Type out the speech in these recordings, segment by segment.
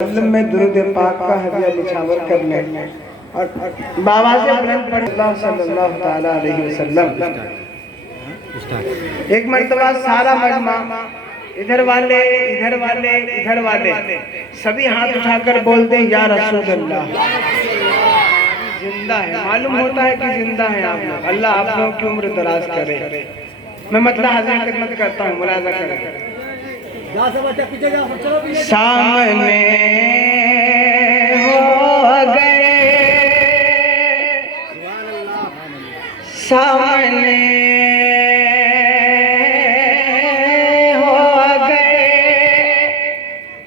में दुरूद पाक का हदिया निछावर कर लें और बाबा से बुलंद पढ़े सल्लल्लाहु ताला अलैहि वसल्लम। एक मर्तबा सारा मजमा इधर वाले इधर वाले इधर वाले सभी हाथ उठाकर बोलते हैं या रसूल अल्लाह। जिंदा है, मालूम होता है कि जिंदा है आप लोग। अल्लाह आप लोगों की उम्र दराज करे। मैं मतलब हाजिर खिदमत करता हूँ, मुलाजा करें। सामने हो गए, सामने हो गए।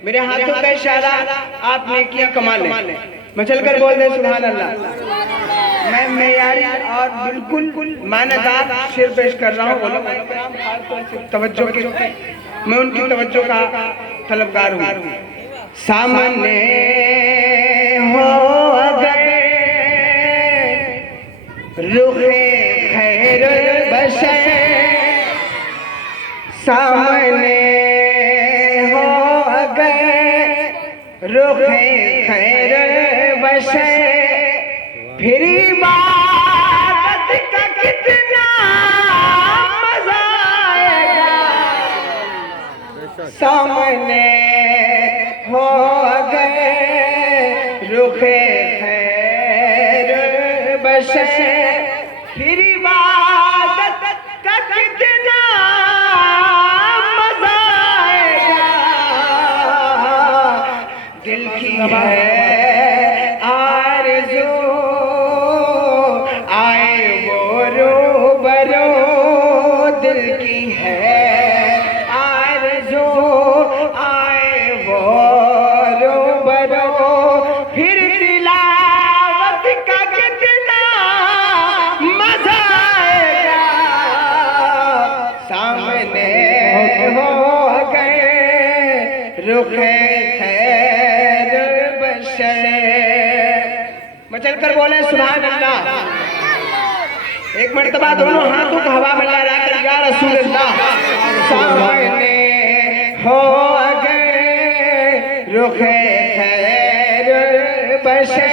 मेरे हाथों का इशारा आपने किया, कमाल है। मैं चलकर बोल दे सुभान अल्लाह। मैं मेयारी और बिल्कुल मानदार शेर पेश कर रहा हूँ। तवज्जो के मैं उनकी तवज्जो का तलबगार हूँ। सामने हो गए रुखे खैर बशर, सामने हो गए रुखे खैर बशर। फिर इबादत का कितना मजा आएगा, सामने हो गए रुखे खैर बशर। फिर इबादत का कितना मजा आएगा, दिल की है दिल की है आरज़ू आए वो रूबरू। फिर तिलावत का कितना मजा आएगा, सामने हो गए रुखे खैर बशर। मैं चलकर बोले सुभान अल्लाह। एक मर्तबा दोनों हाथों को हवा में लहरा कर या रसूल अल्लाह। सामने हो गए रुखे खैर बशर।